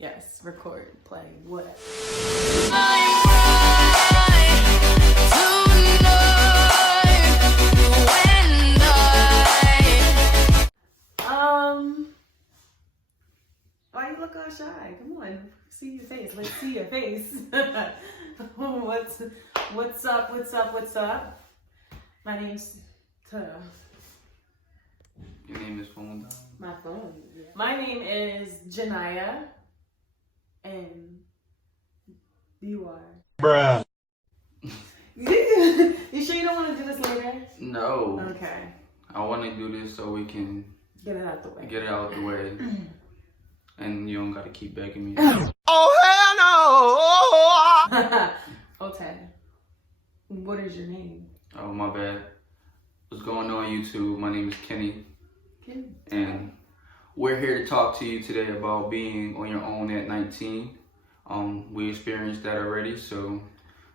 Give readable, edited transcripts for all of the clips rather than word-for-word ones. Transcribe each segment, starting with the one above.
Yes, record, play, whatever. Why you look all shy? Come on, see your face. Let's see your face. What's up? My name's Your name is phone down? My phone. Yeah. My name is Janaya, and you are. Bruh. You sure you don't want to do this later? No. Okay. I want to do this so we can get it out the way. Get it out the way. And you don't got to keep begging me. Oh, hell no! Okay. What is your name? Oh, my bad. What's going on, YouTube? My name is Kenny. And we're here to talk to you today about being on your own at 19. We experienced that already, so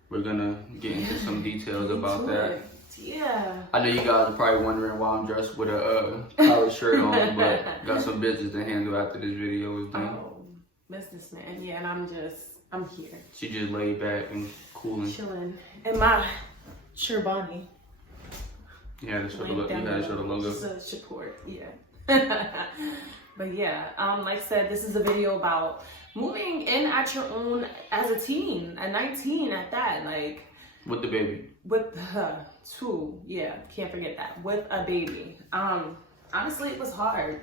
we're gonna get into some details about that. Yeah. I know you guys are probably wondering why I'm dressed with a collar shirt on, but got some business to handle after this video is done. Oh, businessman. Yeah, and I'm here. She just laid back and cooling. Chilling. In my Sherbani. You had to show the logo. Just a support, yeah. But yeah, like I said, this is a video about moving in at your own as a teen, at 19 at that, like. With the baby. With her, too, yeah, can't forget that, with a baby. Honestly, it was hard.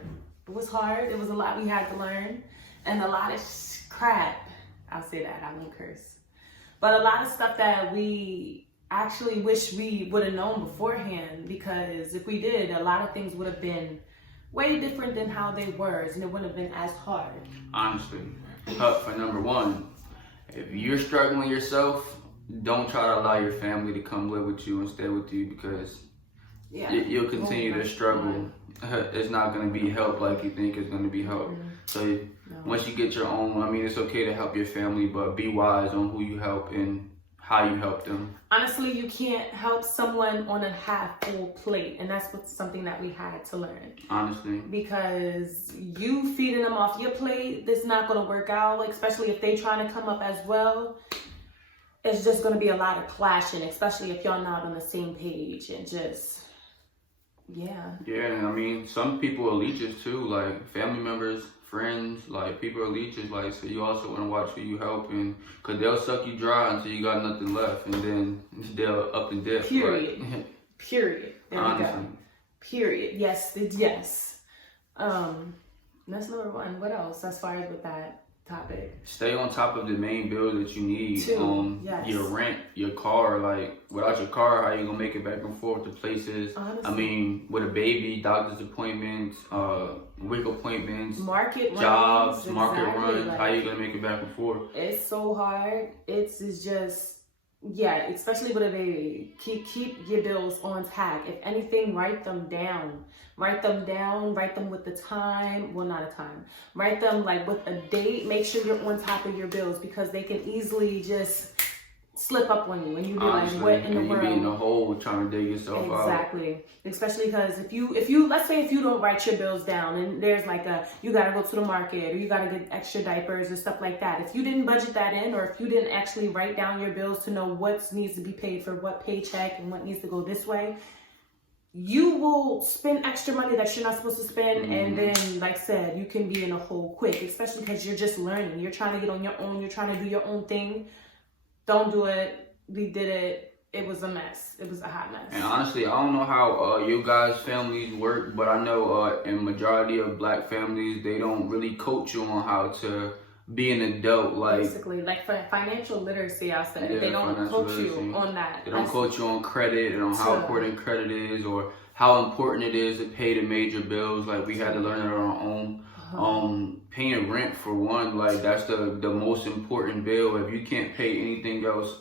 It was hard, it was a lot we had to learn, and a lot of crap, I'll say that, I won't curse. But a lot of stuff that we actually wish we would have known beforehand, because if we did, a lot of things would have been way different than how they were, and it wouldn't have been as hard. Honestly, for number one, if you're struggling yourself, don't try to allow your family to come live with you and stay with you, because you'll continue to struggle. It's not going to be help like you think it's going to be help. So once you get your own, I mean, it's okay to help your family, but be wise on who you help and how you help them. Honestly, you can't help someone on a half full plate, and that's something that we had to learn. Honestly. Because you feeding them off your plate, this is not going to work out, like, especially if they trying to come up as well. It's just going to be a lot of clashing, especially if y'all not on the same page, and just, yeah. Yeah, I mean, some people are leeches too, like family members, friends, like people are leeches, like, so you also want to watch who you help, and because they'll suck you dry until you got nothing left, and then they'll up and dip. Period. Period. There we go. Period. Yes. That's number one. What else as far as with that topic? Stay on top of the main bills that you need. Yes. Your rent, your car. Like, without your car, how you gonna make it back and forth to places? Honestly. I mean, with a baby, doctor's appointments, wig appointments, jobs, market runs. Like, how you gonna make it back and forth? It's so hard. It's just, yeah, especially with a baby. Keep your bills on tag. If anything, write them down. Write them with the time. Well, not a time. Write them like with a date. Make sure you're on top of your bills, because they can easily just slip up on you, and you be like, what in the world? You be in a hole trying to dig yourself out. Exactly. Especially because if you let's say if you don't write your bills down, and there's like you gotta go to the market, or you gotta get extra diapers and stuff like that. If you didn't budget that in, or if you didn't actually write down your bills to know what needs to be paid for what paycheck and what needs to go this way, you will spend extra money that you're not supposed to spend, and then, like I said, you can be in a hole quick, especially because you're just learning. You're trying to get on your own. You're trying to do your own thing. Don't do it. We did it. It was a mess. It was a hot mess. And honestly, I don't know how you guys' families work, but I know in majority of black families, they don't really coach you on how to be an adult. Like, basically, like for financial literacy, I said, they don't coach you on that. They don't coach you on credit and on how important credit is, or how important it is to pay the major bills. Like, we had to learn it on our own. Paying rent, for one, like, that's the most important bill. If you can't pay anything else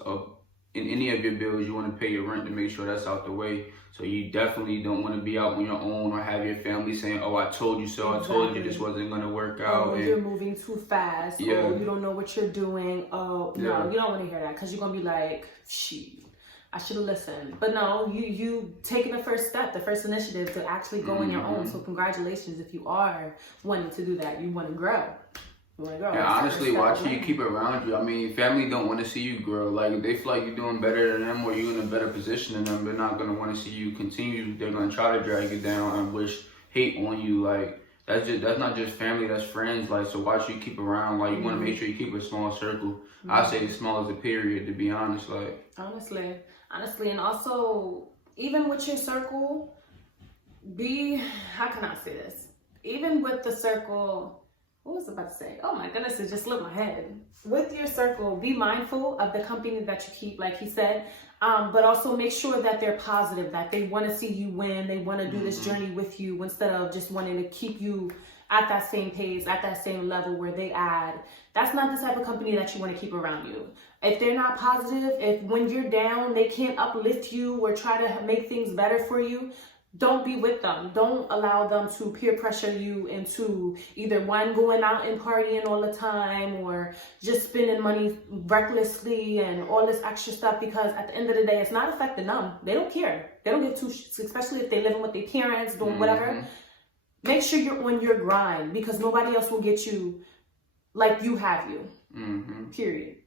in any of your bills, you want to pay your rent to make sure that's out the way. So you definitely don't want to be out on your own, or have your family saying, oh, I told you so. Exactly. I told you this wasn't going to work out. Oh, you're moving too fast. Yeah. Oh, you don't know what you're doing. Oh, no, you don't want to hear that, because you're going to be like, shit, I should have listened. But no, you taking the first step, the first initiative to actually go on your own. So congratulations if you are wanting to do that. You want to grow. Like, girl, And let's honestly, start watch who you keep around you. I mean, family don't want to see you grow. Like, if they feel like you're doing better than them or you're in a better position than them, they're not going to want to see you continue. They're going to try to drag you down and wish hate on you. Like, that's not just family, that's friends. Like, so watch who you keep around. Like, you want to make sure you keep a small circle. I say the small is a period, to be honest. Like, honestly, and also, even with your circle, how can I say this? Even with the circle, what was I about to say? Oh my goodness, it just slipped my head. With your circle, be mindful of the company that you keep, like he said, but also make sure that they're positive, that they want to see you win, they want to do this journey with you instead of just wanting to keep you at that same pace, at that same level where they add. That's not the type of company that you want to keep around you. If they're not positive, if when you're down, they can't uplift you or try to make things better for you, don't be with them. Don't allow them to peer pressure you into either one, going out and partying all the time or just spending money recklessly and all this extra stuff, because at the end of the day, it's not affecting them. They don't care. They don't give two shits, especially if they're living with their parents, doing whatever. Make sure you're on your grind, because nobody else will get you like you have you. Period.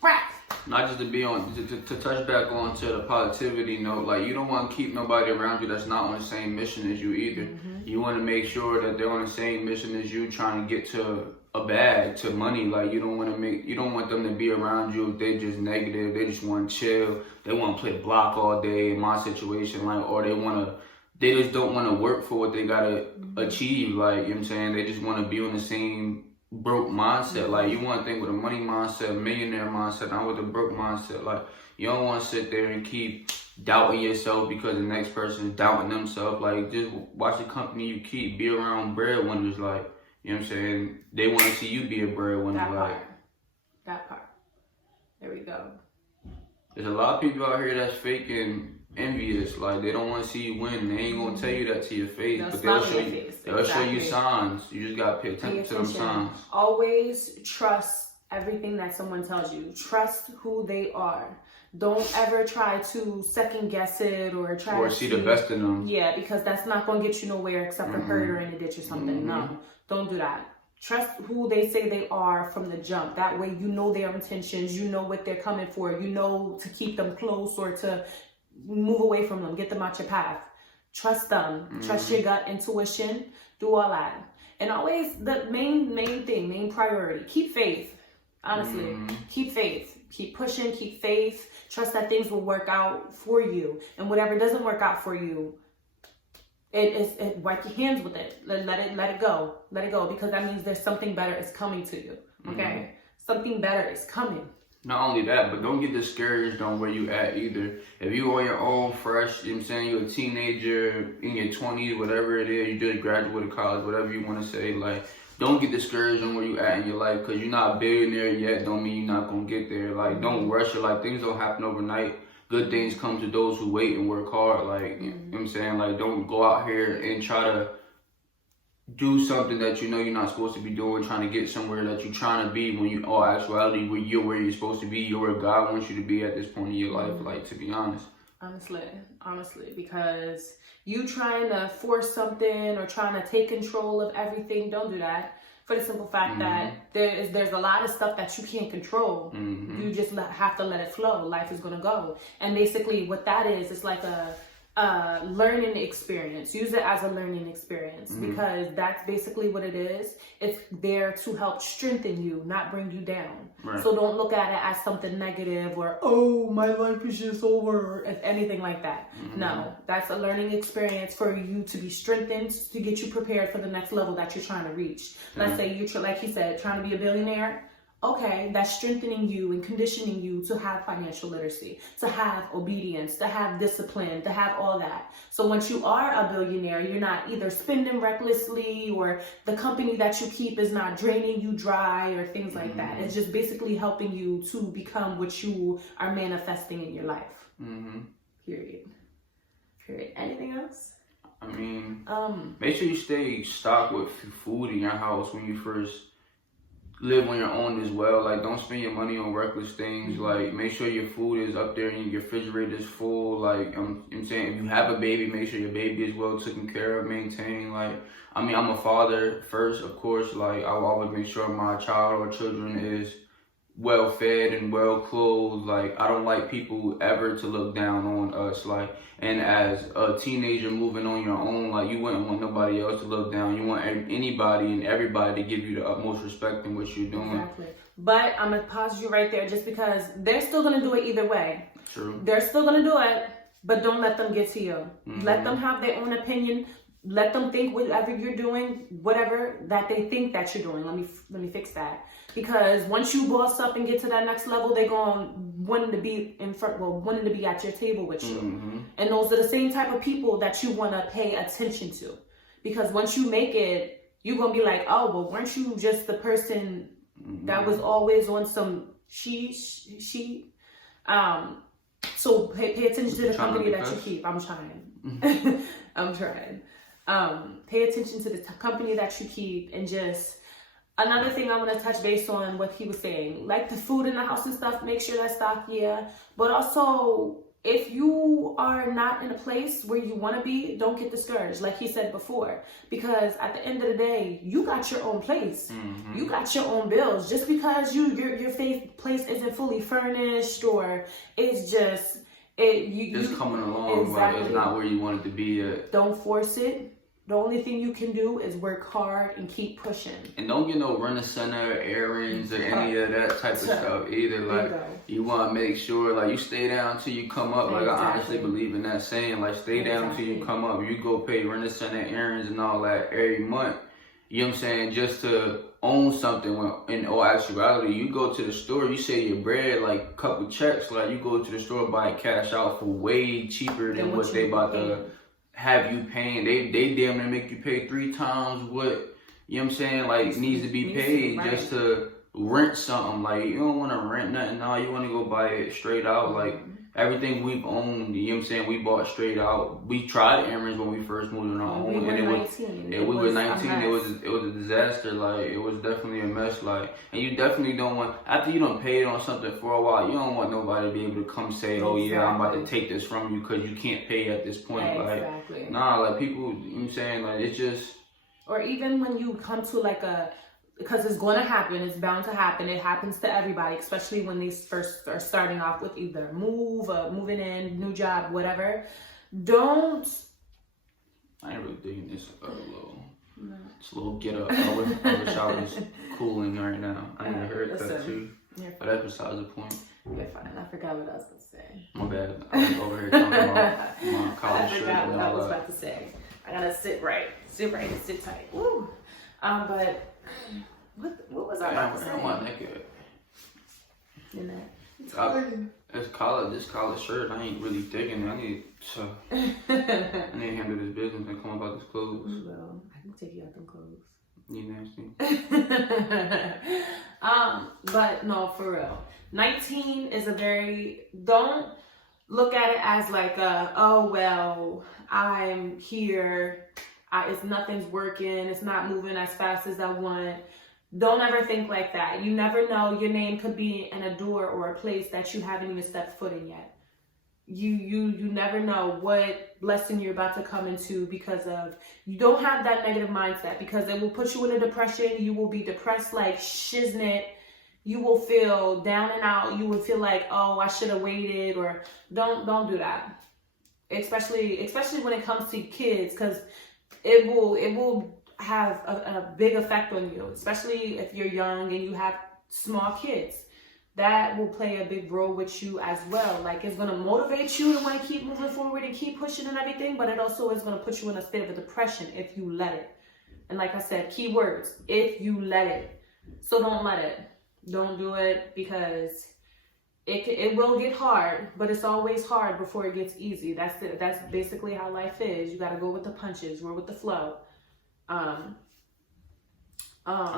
Right. not just to be on, to touch back on to the positivity note, like you don't want to keep nobody around you that's not on the same mission as you either. You want to make sure that they're on the same mission as you, trying to get to a bag, to money. Like you don't want them to be around you if they just negative, they just want to chill, they want to play block all day in my situation, like, or they just don't want to work for what they gotta achieve, like, you know what I'm saying? They just want to be on the same broke mindset. Like you want to think with a money mindset, millionaire mindset, not with a broke mindset. Like you don't want to sit there and keep doubting yourself because the next person is doubting themselves. Like just watch the company you keep, be around breadwinners. Like, you know what I'm saying? They want to see you be a breadwinner. That part. There we go. There's a lot of people out here that's fake and envious. Like they don't want to see you win. They ain't gonna tell you that to your face, but they'll show you. They'll show you signs. You just gotta pay attention to them signs. Always trust everything that someone tells you. Trust who they are. Don't ever try to second guess it or try to see the best in them. Yeah, because that's not gonna get you nowhere except for hurt or in a ditch or something. No, don't do that. Trust who they say they are from the jump. That way you know their intentions. You know what they're coming for. You know to keep them close or to move away from them, get them out your path. Trust them. Trust your gut intuition. Do all that. And always the main priority, keep faith. Honestly, keep faith. Keep pushing, keep faith. Trust that things will work out for you. And whatever doesn't work out for you, wipe your hands with it. Let it go. Let it go, because that means there's something better is coming to you. Okay? Something better is coming. Not only that, but don't get discouraged on where you at either. If you on your own, fresh, you know what I'm saying, you're a teenager, in your 20s, whatever it is, you just graduated college, whatever you want to say, like, don't get discouraged on where you at in your life, because you're not a billionaire yet, don't mean you're not going to get there. Like, don't rush it. Like, things don't happen overnight. Good things come to those who wait and work hard. Like, you know what I'm saying? Like, don't go out here and try to do something that you know you're not supposed to be doing, trying to get somewhere that you're trying to be, when you, all actuality, where you're supposed to be, you're where God wants you to be at this point in your life, like, to be honest. Honestly, because you trying to force something or trying to take control of everything, don't do that. For the simple fact that there's a lot of stuff that you can't control. You just have to let it flow. Life is going to go. And basically what that is, it's like a learning experience. Use it as a learning experience, because that's basically what it is. It's there to help strengthen you, not bring you down. Right. So don't look at it as something negative or, oh, my life is just over, or anything like that. No, that's a learning experience for you to be strengthened, to get you prepared for the next level that you're trying to reach. Let's say you, like he said, trying to be a billionaire. Okay, that's strengthening you and conditioning you to have financial literacy, to have obedience, to have discipline, to have all that. So once you are a billionaire, you're not either spending recklessly, or the company that you keep is not draining you dry or things like that. It's just basically helping you to become what you are manifesting in your life. Period. Anything else? I mean, make sure you stay stocked with food in your house when you first live on your own as well. Like, don't spend your money on reckless things. Like, make sure your food is up there and your refrigerator is full. Like, I'm saying, if you have a baby, make sure your baby is well taken care of, maintained. Like, I mean, I'm a father first, of course. Like, I will always make sure my child or children is well fed and well clothed. Like, I don't like people ever to look down on us. Like, and as a teenager moving on your own, like, you wouldn't want nobody else to look down. You want anybody and everybody to give you the utmost respect in what you're doing. Exactly. But I'm gonna pause you right there, just because they're still gonna do it either way. True. They're still gonna do it, but don't let them get to you. Mm-hmm. Let them have their own opinion. Let them think whatever you're doing, whatever that they think that you're doing. Let me fix that. Because once you boss up and get to that next level, they're going wanting to be in front, wanting to be at your table with you. Mm-hmm. And those are the same type of people that you want to pay attention to. Because once you make it, you're going to be like, oh, well, weren't you just the person that was always on some she? So pay attention to the company that you keep. I'm trying. I'm trying. Pay attention to the company that you keep. And just another thing I want to touch base on what he was saying, like the food in the house and stuff, make sure that's stocked, yeah. But also, if you are not in a place where you want to be, don't get discouraged, like he said before. Because at the end of the day, you got your own place. Mm-hmm. You got your own bills. Just because your place isn't fully furnished or it's just... Just coming along, exactly. But it's not where you want it to be yet. Don't force it. The only thing you can do is work hard and keep pushing. And don't get no run-the-center errands or any of that type of stuff either. Like, you want to make sure, like, you stay down till you come up. Like, I honestly believe in that saying. Like, stay down till you come up. You go pay run-the-center errands and all that every month. You know what I'm saying? Just to own something. When, in all actuality, you go to the store, you save your bread, like, a couple checks. Like, you go to the store, buy cash out for way cheaper than what they about to have you paying. They damn near make you pay 3 times what, you know what I'm saying, like, needs to be paid just to rent something. Like, you don't want to rent nothing. No, you want to go buy it straight out. Like, everything we've owned, you know what I'm saying, we bought straight out. We tried errands when we first moved on our own. We were 19. We were 19. It was a disaster. Like, it was definitely a mess. Like, and you definitely don't want, after you done paid on something for a while, you don't want nobody to be able to come say, oh yeah, I'm about to take this from you because you can't pay at this point. Exactly. Like, nah, like, people, you know what I'm saying, like, it's just. Or even when you come to like because it's going to happen, it's bound to happen. It happens to everybody, especially when they first are starting off with either moving in, new job, whatever. I ain't really digging this It's a little get up. I wish I was cooling right now. I need a haircut too. But that's besides the point. You're fine. I forgot what I was going to say. My bad. I was over here talking about my college shirt. I forgot what I was about to say. I got to sit right and sit tight. Woo. But what was I about to say? My neck In that. It's college. This college shirt, I ain't really digging. I need to handle this business and come about this clothes. Well, I can take you out them clothes. You nasty. But no, for real. 19 is don't look at it as like oh well, I'm here. It's nothing's working. It's not moving as fast as I want. Don't ever think like that. You never know. Your name could be in a door or a place that you haven't even stepped foot in yet. You never know what blessing you're about to come into because of, you don't have that negative mindset, because it will put you in a depression. You will be depressed like shiznit. You will feel down and out. You will feel like, oh, I should have waited, or don't do that. Especially when it comes to kids, because it will have a big effect on you, especially if you're young and you have small kids. That will play a big role with you as well. Like, it's going to motivate you to want to keep moving forward and keep pushing and everything, but it also is going to put you in a state of depression if you let it. And like I said, key words, if you let it. So don't let it. Don't do it, because it will get hard, but it's always hard before it gets easy. That's basically how life is. You got to go with the punches, roll with the flow. I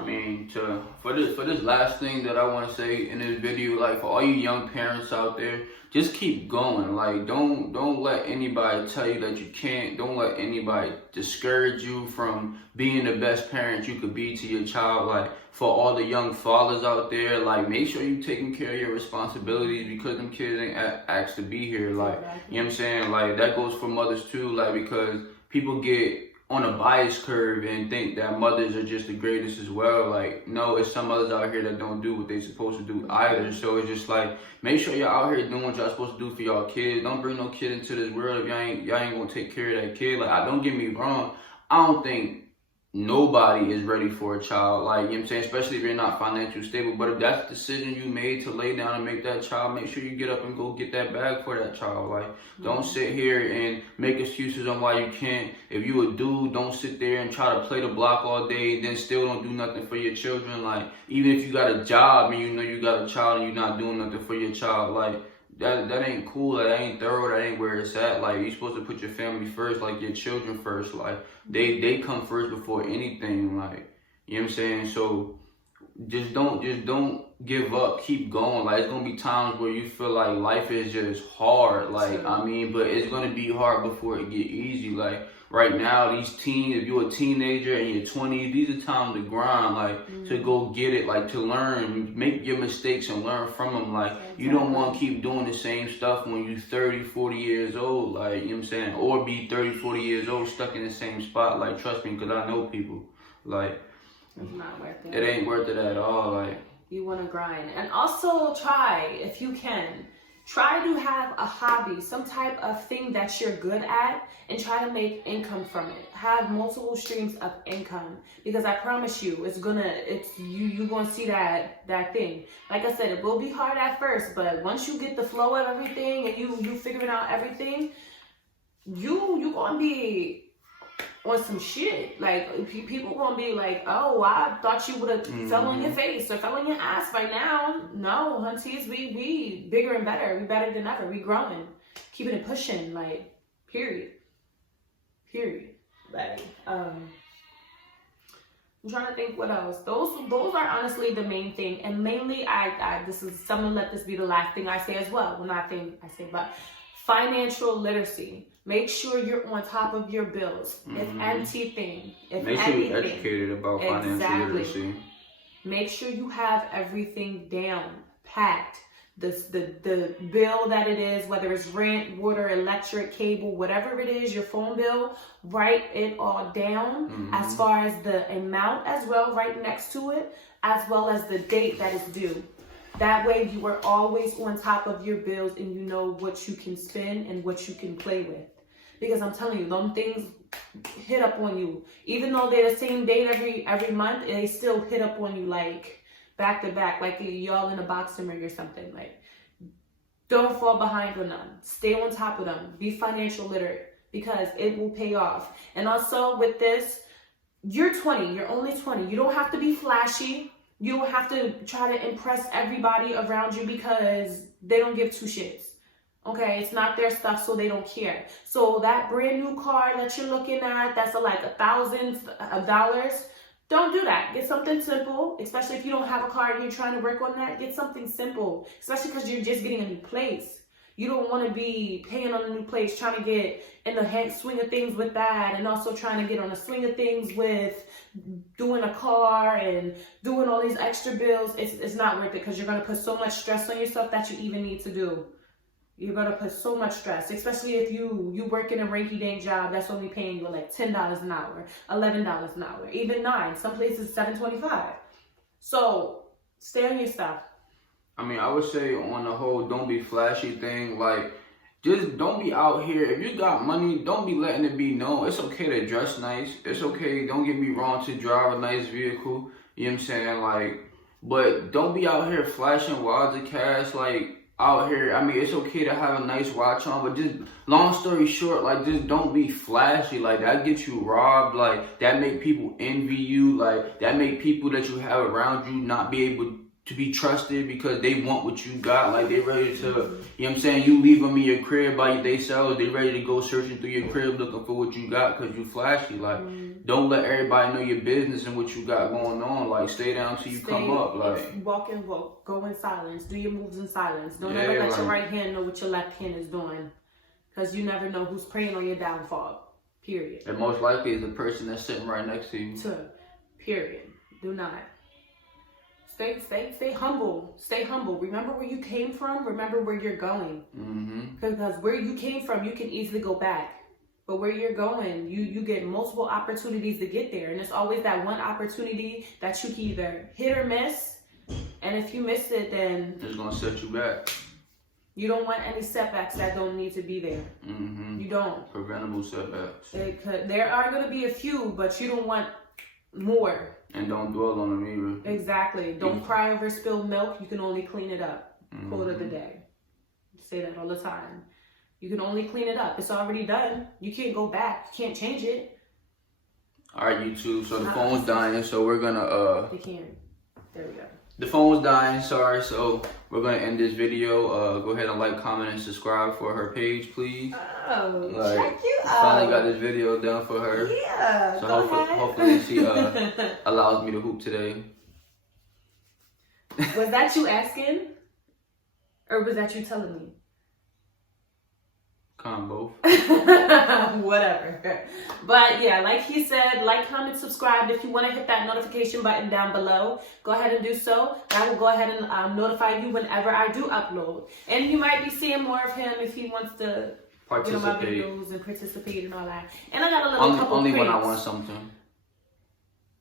mean, for this last thing that I want to say in this video, like, for all you young parents out there, just keep going. Like, don't let anybody tell you that you can't. Don't let anybody discourage you from being the best parent you could be to your child. Like, for all the young fathers out there, like, make sure you're taking care of your responsibilities, because them kids ain't asked to be here. Like, you know what I'm saying? Like, that goes for mothers too. Like, because people get on a bias curve and think that mothers are just the greatest as well. Like, no, it's some mothers out here that don't do what they supposed to do either. So it's just like, make sure y'all out here doing what y'all supposed to do for y'all kids. Don't bring no kid into this world if y'all ain't gonna take care of that kid. Like, don't get me wrong, I don't think nobody is ready for a child, like, you know what I'm saying, especially if you're not financially stable. But if that's the decision you made to lay down and make that child, make sure you get up and go get that bag for that child. Like, don't sit here and make excuses on why you can't. If you a dude, don't sit there and try to play the block all day and then still don't do nothing for your children. Like, even if you got a job and you know you got a child and you're not doing nothing for your child, like, that ain't cool, that ain't thorough, that ain't where it's at. Like, you're supposed to put your family first, like your children first. Like, they come first before anything, like, you know what I'm saying? So just don't give up, keep going. Like, it's gonna be times where you feel like life is just hard, like, I mean, but it's gonna be hard before it get easy. Like, right now, these teens, if you're a teenager in your 20s, these are times to grind, like, to go get it, like, to learn, make your mistakes and learn from them. Like, you don't want to keep doing the same stuff when you're 30, 40 years old, like, you know what I'm saying, or be 30, 40 years old stuck in the same spot. Like, trust me, because I know people, like, it's not worth it. It ain't worth it at all, like. You want to grind. And also try, if you can, try to have a hobby, some type of thing that you're good at, and try to make income from it. Have multiple streams of income, because I promise you, you're gonna see that thing. Like I said, it will be hard at first, but once you get the flow of everything and you figuring out everything, you gonna be on some shit. Like, people gonna be like, oh, I thought you would have fell on your face or fell on your ass by now. No, hunties, we bigger and better. We better than ever. We growing, keeping it pushing. Like, period. Like, I'm trying to think what else. Those are honestly the main thing. And mainly, someone let this be the last thing I say as well. Well, not thing I say, but financial literacy. Make sure you're on top of your bills. If anything, make sure you're educated about financial literacy. Make sure you have everything down, packed. The bill that it is, whether it's rent, water, electric, cable, whatever it is, your phone bill, write it all down, as far as the amount as well, right next to it, as well as the date that is due. That way you are always on top of your bills and you know what you can spend and what you can play with. Because I'm telling you, them things hit up on you. Even though they're the same date every month, they still hit up on you, like, back to back, like y'all in a boxing ring or something. Like, don't fall behind on them. Stay on top of them. Be financial literate, because it will pay off. And also with this, you're 20. You're only 20. You don't have to be flashy. You don't have to try to impress everybody around you, because they don't give two shits. Okay, it's not their stuff, so they don't care. So that brand new car that you're looking at, that's like $1,000, don't do that. Get something simple, especially if you don't have a car and you're trying to work on that. Get something simple, especially because you're just getting a new place. You don't want to be paying on a new place, trying to get in the swing of things with that, and also trying to get on the swing of things with doing a car and doing all these extra bills. It's not worth it, because you're going to put so much stress on yourself that you even need to do. You're going to put so much stress, especially if you work in a rinky-dink job that's only paying you like $10 an hour, $11 an hour, even $9. Some places $7.25. So stay on your stuff. I mean, I would say on the whole, don't be flashy thing. Like, just don't be out here. If you got money, don't be letting it be known. It's okay to dress nice. It's okay, don't get me wrong, to drive a nice vehicle. You know what I'm saying? Like, but don't be out here flashing wads of cash, like, out here. I mean, it's okay to have a nice watch on, but just, long story short, like, just don't be flashy. Like, that gets you robbed. Like, that make people envy you. Like, that make people that you have around you not be able to be trusted, because they want what you got. Like, they ready to, you know what I'm saying, you leave them in your crib by they sell, they ready to go searching through your crib looking for what you got because you flashy. Like, don't let everybody know your business and what you got going on. Like, stay down till you come up. Like, walk and walk, go in silence, do your moves in silence. Don't ever let your right hand know what your left hand is doing, because you never know who's preying on your downfall. Period. And most likely is the person that's sitting right next to you. Period. Do not. Stay humble. Stay humble. Remember where you came from. Remember where you're going. Because where you came from, you can easily go back. But where you're going, you get multiple opportunities to get there. And it's always that one opportunity that you can either hit or miss. And if you miss it, then it's going to set you back. You don't want any setbacks that don't need to be there. Mm-hmm. You don't. Preventable setbacks. There are going to be a few, but you don't want more. And don't dwell on them either. Exactly. Don't cry over spilled milk. You can only clean it up. Quote of the day. I say that all the time. You can only clean it up. It's already done. You can't go back. You can't change it. All right, YouTube. So the phone's dying, so we're going to... They can't. There we go. The phone was dying, sorry, so we're going to end this video. Go ahead and like, comment, and subscribe for her page, please. Oh, check you out. Finally got this video done for her. Yeah, so go ahead. hopefully she allows me to hoop today. Was that you asking? Or was that you telling me? Come on, both. Whatever. But yeah, like he said, like, comment, subscribe. If you want to hit that notification button down below, go ahead and do so. That will go ahead and notify you whenever I do upload. And you might be seeing more of him if he wants to get on my videos and participate and all that. And I got a little couple only pranks. when I want something.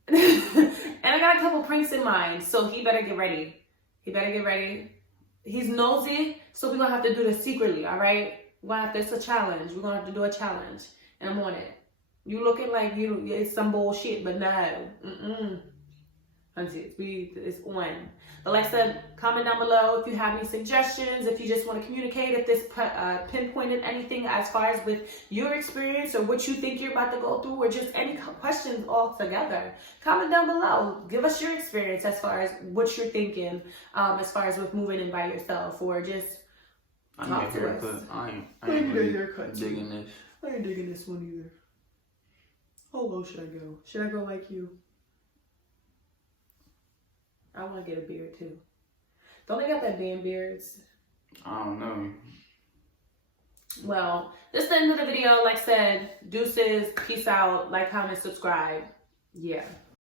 And I got a couple pranks in mind, so he better get ready. He better get ready. He's nosy, so we're gonna have to do this secretly, all right? It's a challenge. We're gonna have to do a challenge, and I'm on it. You looking like it's some bullshit, but no, it's on. But like I said, comment down below if you have any suggestions, if you just want to communicate, if this pinpointed anything as far as with your experience or what you think you're about to go through, or just any questions altogether. Comment down below. Give us your experience as far as what you're thinking, as far as with moving in by yourself, or just talk to us. I ain't really digging this. I ain't digging this one either. How low should I go? Should I go like you? I want to get a beard too. Don't they got that band beards? I don't know. Well, this is the end of the video. Like I said, deuces, peace out, like, comment, subscribe. Yeah.